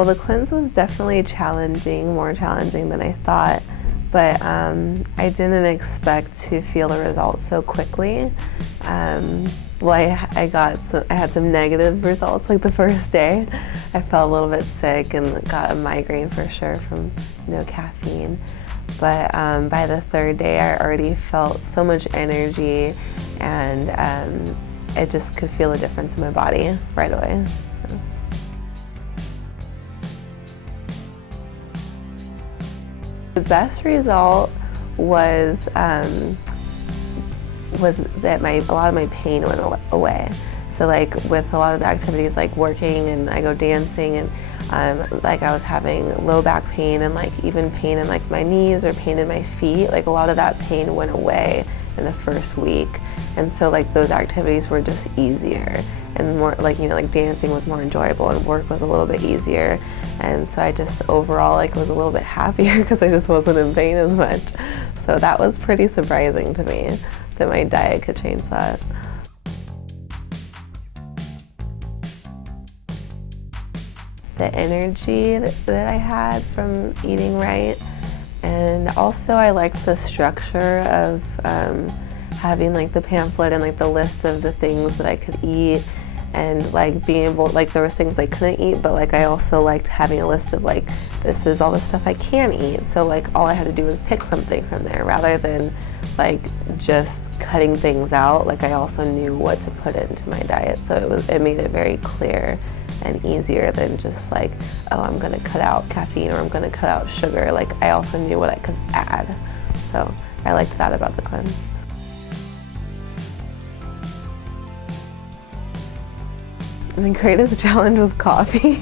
Well, the cleanse was definitely challenging, more challenging than I thought, but I didn't expect to feel the results so quickly. Well, I had some negative results like the first day. I felt a little bit sick and got a migraine for sure from no caffeine. But by the third day, I already felt so much energy, and I just could feel a difference in my body right away. The best result was that a lot of my pain went away. So like with a lot of the activities like working, and I go dancing, and like I was having low back pain and like even pain in like my knees or pain in my feet, like a lot of that pain went away in the first week. And so like those activities were just easier and more like, like dancing was more enjoyable and work was a little bit easier. And so I just overall like was a little bit happier because I just wasn't in pain as much. So that was pretty surprising to me that my diet could change that. The energy that I had from eating right, and also I liked the structure of having like the pamphlet and like the list of the things that I could eat, and like being able, like there was things I couldn't eat, but like I also liked having a list of like, this is all the stuff I can eat, so like all I had to do was pick something from there rather than like just cutting things out. Like I also knew what to put into my diet, so it made it very clear and easier than just like, oh, I'm gonna cut out caffeine or I'm gonna cut out sugar. Like I also knew what I could add, so I liked that about the cleanse. My greatest challenge was coffee.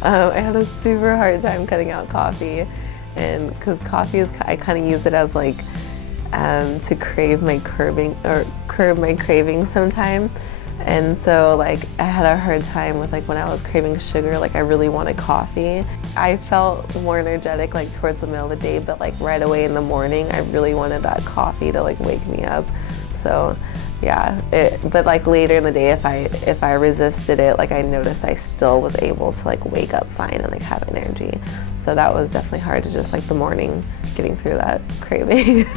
I had a super hard time cutting out coffee, and because coffee is, I kind of use it as like to curb my cravings sometimes. And so like I had a hard time with like when I was craving sugar, like I really wanted coffee. I felt more energetic like towards the middle of the day, but like right away in the morning I really wanted that coffee to like wake me up. So yeah, but like later in the day if I resisted it, like I noticed I still was able to like wake up fine and like have energy. So that was definitely hard to just like the morning getting through that craving.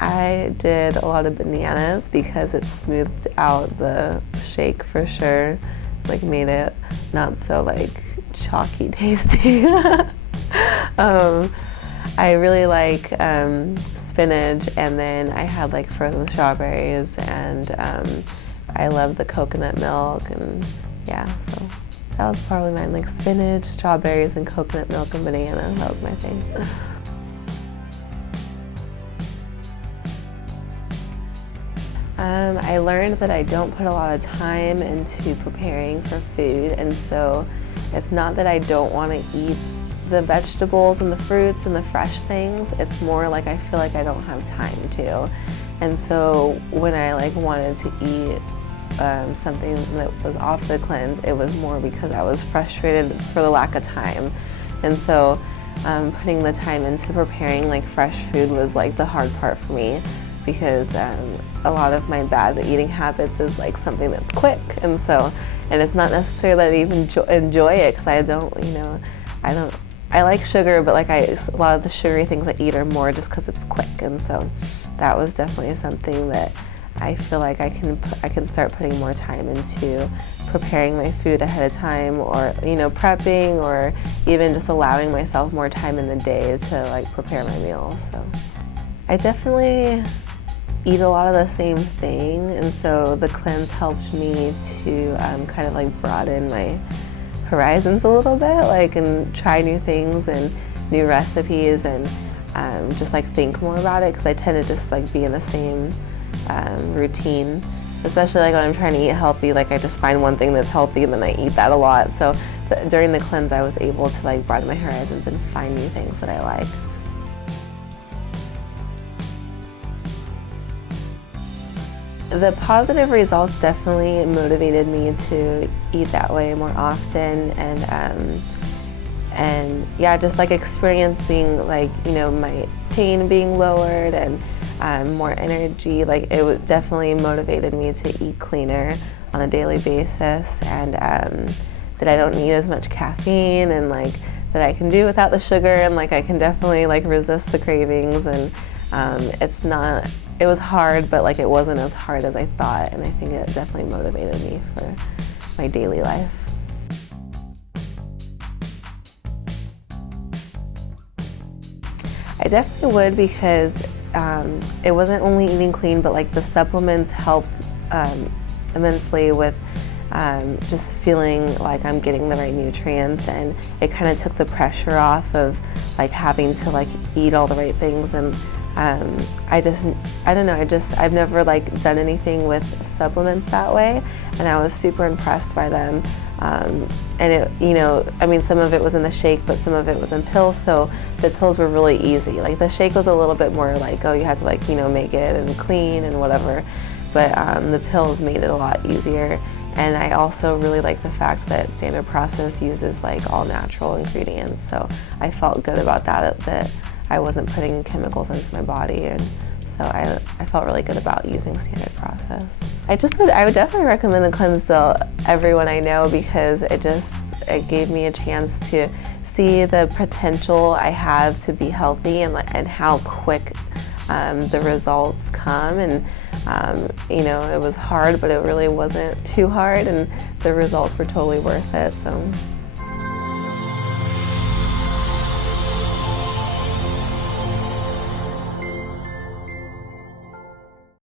I did a lot of bananas because it smoothed out the shake for sure, like made it not so like chalky tasty. I really like spinach, and then I had like frozen strawberries, and I love the coconut milk, and yeah, so that was probably mine, like spinach, strawberries, and coconut milk and banana. That was my thing. I learned that I don't put a lot of time into preparing for food, and so it's not that I don't want to eat the vegetables and the fruits and the fresh things. It's more like I feel like I don't have time to. And so when I like wanted to eat something that was off the cleanse, it was more because I was frustrated for the lack of time. And so putting the time into preparing like fresh food was like the hard part for me, because a lot of my bad eating habits is like something that's quick, and it's not necessarily that I even enjoy it, because I like sugar, but like a lot of the sugary things I eat are more just because it's quick, and so that was definitely something that I feel like I can start putting more time into preparing my food ahead of time, or prepping, or even just allowing myself more time in the day to like prepare my meals. So I definitely eat a lot of the same thing, and so the cleanse helped me to kind of like broaden my horizons a little bit, like, and try new things and new recipes, and just like think more about it, because I tend to just like be in the same routine, especially like when I'm trying to eat healthy. Like I just find one thing that's healthy and then I eat that a lot. So during the cleanse I was able to like broaden my horizons and find new things that I liked. The positive results definitely motivated me to eat that way more often, and yeah, just like experiencing like my pain being lowered and more energy. Like it definitely motivated me to eat cleaner on a daily basis, and that I don't need as much caffeine, and like that I can do without the sugar, and like I can definitely like resist the cravings. And it was hard, but like it wasn't as hard as I thought, and I think it definitely motivated me for my daily life. I definitely would, because it wasn't only eating clean, but like the supplements helped immensely with just feeling like I'm getting the right nutrients, and it kind of took the pressure off of like having to like eat all the right things. And I don't know, I've never like done anything with supplements that way, and I was super impressed by them. And it, I mean, some of it was in the shake, but some of it was in pills, so the pills were really easy. Like the shake was a little bit more like, oh, you had to like, make it and clean and whatever, but the pills made it a lot easier. And I also really like the fact that Standard Process uses like all natural ingredients, so I felt good about that I wasn't putting chemicals into my body, and so I felt really good about using Standard Process. I would definitely recommend the cleanse to everyone I know, because it gave me a chance to see the potential I have to be healthy, and how quick the results come. And it was hard, but it really wasn't too hard, and the results were totally worth it. So.